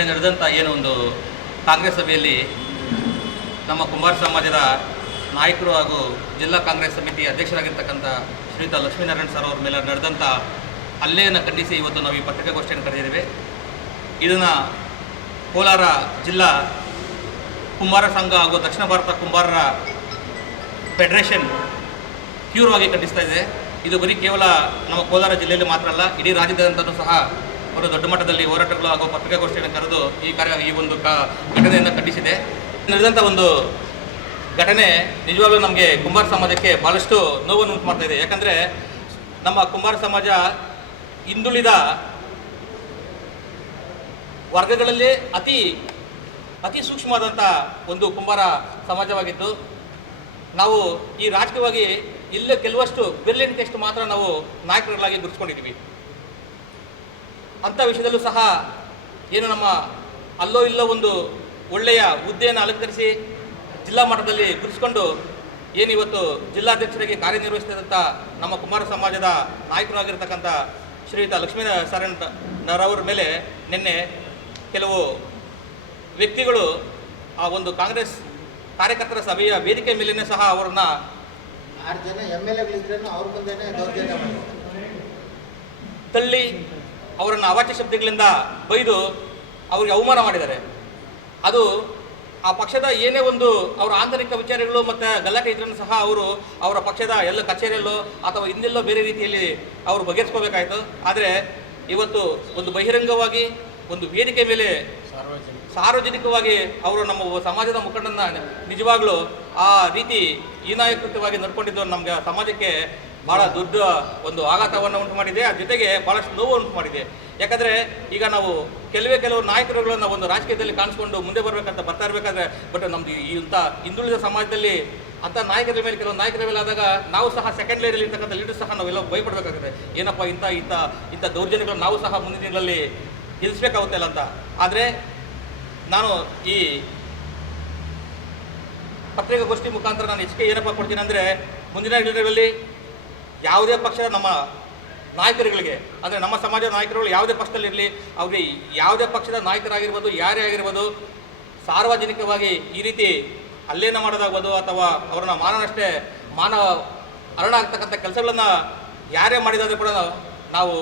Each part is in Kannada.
ನಿನ್ನೆ ನಡೆದಂಥ ಏನು ಒಂದು ಕಾಂಗ್ರೆಸ್ ಸಭೆಯಲ್ಲಿ ನಮ್ಮ ಕುಂಬಾರ ಸಮಾಜದ ನಾಯಕರು ಹಾಗೂ ಜಿಲ್ಲಾ ಕಾಂಗ್ರೆಸ್ ಸಮಿತಿ ಅಧ್ಯಕ್ಷರಾಗಿರ್ತಕ್ಕಂಥ ಶ್ರೀಯುತ ಲಕ್ಷ್ಮೀನಾರಾಯಣ ಸರ್ ಅವ್ರ ಮೇಲೆ ನಡೆದಂಥ ಹಲ್ಲೆಯನ್ನು ಖಂಡಿಸಿ ಇವತ್ತು ನಾವು ಈ ಪತ್ರಿಕಾಗೋಷ್ಠಿಯನ್ನು ಕರೆದಿದ್ದೇವೆ. ಇದನ್ನು ಕೋಲಾರ ಜಿಲ್ಲಾ ಕುಂಬಾರ ಸಂಘ ಹಾಗೂ ದಕ್ಷಿಣ ಭಾರತ ಕುಂಬಾರರ ಫೆಡರೇಷನ್ ತೀವ್ರವಾಗಿ ಖಂಡಿಸ್ತಾ ಇದೆ. ಇದು ಬರೀ ಕೇವಲ ನಮ್ಮ ಕೋಲಾರ ಜಿಲ್ಲೆಯಲ್ಲಿ ಮಾತ್ರ ಅಲ್ಲ, ಇಡೀ ರಾಜ್ಯದಾದ್ಯಂತಲೂ ಸಹ ಅವರು ದೊಡ್ಡ ಮಟ್ಟದಲ್ಲಿ ಹೋರಾಟಗಳು ಹಾಗೂ ಪತ್ರಿಕಾಗೋಷ್ಠಿಯನ್ನು ಕರೆದು ಈ ಒಂದು ಘಟನೆಯನ್ನು ಖಂಡಿಸಿದೆ. ನಡೆದಂಥ ಒಂದು ಘಟನೆ ನಿಜವಾಗ್ಲೂ ನಮಗೆ ಕುಂಬಾರ ಸಮಾಜಕ್ಕೆ ಭಾಳಷ್ಟು ನೋವನ್ನು ಉಂಟು ಮಾಡ್ತಾ ಇದೆ. ಯಾಕಂದರೆ ನಮ್ಮ ಕುಂಬಾರ ಸಮಾಜ ಹಿಂದುಳಿದ ವರ್ಗಗಳಲ್ಲಿ ಅತಿ ಸೂಕ್ಷ್ಮವಾದಂಥ ಒಂದು ಕುಂಬಾರ ಸಮಾಜವಾಗಿದ್ದು, ನಾವು ಈ ರಾಜಕೀಯವಾಗಿ ಇಲ್ಲೇ ಕೆಲವಷ್ಟು ಬೆರಳಿನಷ್ಟು ಮಾತ್ರ ನಾವು ನಾಯಕರುಗಳಾಗಿ ಗುರುತಿಸ್ಕೊಂಡಿದ್ದೀವಿ. ಅಂಥ ವಿಷಯದಲ್ಲೂ ಸಹ ಏನು ನಮ್ಮ ಅಲ್ಲೋ ಇಲ್ಲೋ ಒಂದು ಒಳ್ಳೆಯ ಹುದ್ದೆಯನ್ನು ಅಲಂಕರಿಸಿ ಜಿಲ್ಲಾ ಮಟ್ಟದಲ್ಲಿ ಗುರುತಿಸ್ಕೊಂಡು ಏನಿವತ್ತು ಜಿಲ್ಲಾಧ್ಯಕ್ಷರಾಗಿ ಕಾರ್ಯನಿರ್ವಹಿಸಿದಂಥ ನಮ್ಮ ಕುಮಾರ ಸಮಾಜದ ನಾಯಕರಾಗಿರ್ತಕ್ಕಂಥ ಶ್ರೀಯುತ ಲಕ್ಷ್ಮೀನಾರಾಯಣರವರ ಮೇಲೆ ನಿನ್ನೆ ಕೆಲವು ವ್ಯಕ್ತಿಗಳು ಆ ಒಂದು ಕಾಂಗ್ರೆಸ್ ಕಾರ್ಯಕರ್ತರ ಸಭೆಯ ವೇದಿಕೆ ಮೇಲೇ ಸಹ ಅವರನ್ನು 6 ಜನ MLAಗಳಿದ್ರೂ ಅವ್ರ ಮುಂದೆನೇ ದೌರ್ಜನ್ಯ ತಳ್ಳಿ ಅವರನ್ನು ಅವಾಚ್ಯ ಶಬ್ದಗಳಿಂದ ಬೈದು ಅವರಿಗೆ ಅವಮಾನ ಮಾಡಿದ್ದಾರೆ. ಅದು ಆ ಪಕ್ಷದ ಏನೇ ಒಂದು ಅವರ ಆಂತರಿಕ ವಿಚಾರಗಳು ಮತ್ತು ಗಲಾಟೆ ಇದ್ರೂ ಸಹ ಅವರ ಪಕ್ಷದ ಎಲ್ಲ ಕಚೇರಿಯಲ್ಲೋ ಅಥವಾ ಇನ್ನೆಲ್ಲೋ ಬೇರೆ ರೀತಿಯಲ್ಲಿ ಅವರು ಬಗೆಹರಿಸ್ಕೋಬೇಕಾಯಿತು. ಆದರೆ ಇವತ್ತು ಒಂದು ಬಹಿರಂಗವಾಗಿ ಒಂದು ವೇದಿಕೆ ಮೇಲೆ ಸಾರ್ವಜನಿಕವಾಗಿ ಅವರು ನಮ್ಮ ಸಮಾಜದ ಮುಖಂಡನ ನಿಜವಾಗ್ಲೂ ಆ ರೀತಿ ಹೀನಾಯಕೃತವಾಗಿ ನಡ್ಕೊಂಡಿದ್ದು ನಮಗೆ ಸಮಾಜಕ್ಕೆ ಭಾಳ ದೊಡ್ಡ ಒಂದು ಆಘಾತವನ್ನು ಉಂಟು ಮಾಡಿದೆ. ಅದ್ರ ಜೊತೆಗೆ ಭಾಳಷ್ಟು ನೋವು ಉಂಟು ಮಾಡಿದೆ. ಯಾಕಂದರೆ ಈಗ ನಾವು ಕೆಲವು ನಾಯಕರುಗಳನ್ನು ಒಂದು ರಾಜಕೀಯದಲ್ಲಿ ಕಾಣಿಸ್ಕೊಂಡು ಮುಂದೆ ಬರ್ತಾ ಇರಬೇಕಾದ್ರೆ ಬಟ್ ನಮ್ಮದು ಇಂಥ ಹಿಂದುಳಿದ ಸಮಾಜದಲ್ಲಿ ಅಂಥ ನಾಯಕರ ಮೇಲೆ ಕೆಲವು ನಾಯಕರ ಮೇಲೆ ಆದಾಗ ನಾವು ಸಹ ಸೆಕೆಂಡ್ ಲೇಡಲ್ಲಿ ಇರ್ತಕ್ಕಂಥ ಲೀಡರ್ ಸಹ ನಾವೆಲ್ಲ ಭಯಪಡಬೇಕಾಗುತ್ತೆ. ಏನಪ್ಪ ಇಂಥ ದೌರ್ಜನ್ಯಗಳು ನಾವು ಸಹ ಮುಂದಿನ ದಿನಗಳಲ್ಲಿ ಗೆಲ್ಲಿಸಬೇಕಾಗುತ್ತೆ ಅಲ್ಲ ಅಂತ. ಆದರೆ ನಾನು ಈ ಪತ್ರಿಕಾಗೋಷ್ಠಿ ಮುಖಾಂತರ ನಾನು ಹೆಚ್ಚಿಗೆ ಏನಪ್ಪ ಕೊಡ್ತೀನಿ ಅಂದರೆ, ಮುಂದಿನ ದಿನಗಳಲ್ಲಿ ಯಾವುದೇ ಪಕ್ಷದ ನಮ್ಮ ನಾಯಕರುಗಳಿಗೆ ಅಂದರೆ ನಮ್ಮ ಸಮಾಜದ ನಾಯಕರುಗಳು ಯಾವುದೇ ಪಕ್ಷದಲ್ಲಿರಲಿ, ಅವ್ರಿಗೆ ಯಾವುದೇ ಪಕ್ಷದ ನಾಯಕರಾಗಿರ್ಬೋದು, ಯಾರೇ ಆಗಿರ್ಬೋದು, ಸಾರ್ವಜನಿಕವಾಗಿ ಈ ರೀತಿ ಹಲ್ಲೆಯನ್ನು ಮಾಡೋದಾಗ್ಬೋದು ಅಥವಾ ಅವ್ರನ್ನ ಮಾನ ಹರಣ ಆಗ್ತಕ್ಕಂಥ ಕೆಲಸಗಳನ್ನು ಯಾರೇ ಮಾಡಿದಾದರೂ ಕೂಡ ನಾವು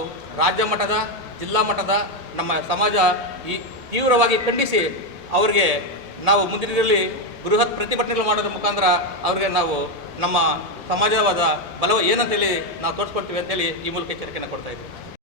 ರಾಜ್ಯ ಮಟ್ಟದ ಜಿಲ್ಲಾ ಮಟ್ಟದ ನಮ್ಮ ಸಮಾಜ ಈ ತೀವ್ರವಾಗಿ ಖಂಡಿಸಿ ಅವರಿಗೆ ನಾವು ಮುಂದಿನ ದಿನದಲ್ಲಿ ಬೃಹತ್ ಪ್ರತಿಭಟನೆಗಳು ಮಾಡೋದ್ರ ಮುಖಾಂತರ ಅವರಿಗೆ ನಾವು ನಮ್ಮ ಸಮಾಜವಾದ ಬಲವ ಏನಂತೇಳಿ ನಾವು ತೋರಿಸ್ಕೊಡ್ತೀವಿ ಅಂತೇಳಿ ಈ ಮೂಲಕ ಎಚ್ಚರಿಕೆಯನ್ನು ಕೊಡ್ತಾ ಇದ್ದೀವಿ.